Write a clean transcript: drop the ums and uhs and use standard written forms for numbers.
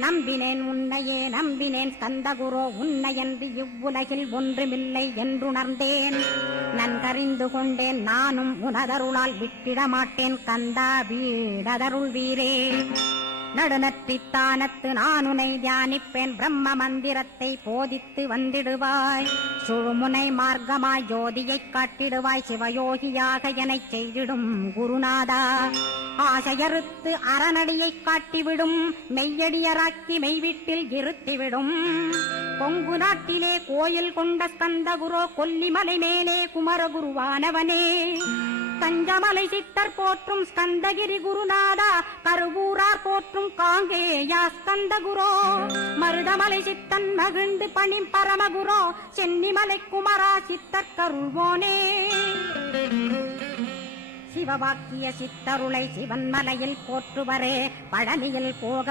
நம்பினேன் உன்னையே நம்பினேன் ஸ்கந்தகுரோ உன்னையன்று இவ்வுலகில் ஒன்றுமில்லை என்றுணர்ந்தேன். நன்கறிந்து கொண்டேன் நானும் உனதருளால் விட்டிட மாட்டேன் கந்தா வீடதருள் வீரே. நடுநற்றித்தானத்து நானுனை தியானிப்பேன் பிரம்ம மந்திரத்தை போதித்து வந்திடுவாய். சுழுமுனை மார்க்கமாய் ஜோதியைக் காட்டிடுவாய் சிவயோகியாக எனச் செய்திடும் குருநாதா. ஆசையறுத்து அறநடியைக் காட்டிவிடும் மெய்யடியராக்கி மெய்வீட்டில் இருத்திவிடும். கொங்கு நாட்டிலே கோயில் கொண்ட ஸ்கந்தகுரோ கொல்லிமலை மேலே குமரகுருவானவனே. கஞ்சமலை சித்தர் போற்றும் ஸ்கந்தகிரி குருநாதா கருவூரார் போற்றும் காங்கேயா ஸ்கந்தகுரோ. மருதமலை சித்தன் மகிழ்ந்து பணி பரமகுரோ சென்னிமலை குமரா சித்தர் கருள்வோனே. சிவவாக்கிய சித்தருளை சிவன்மலையில் போற்றுவரே பழனியில் போக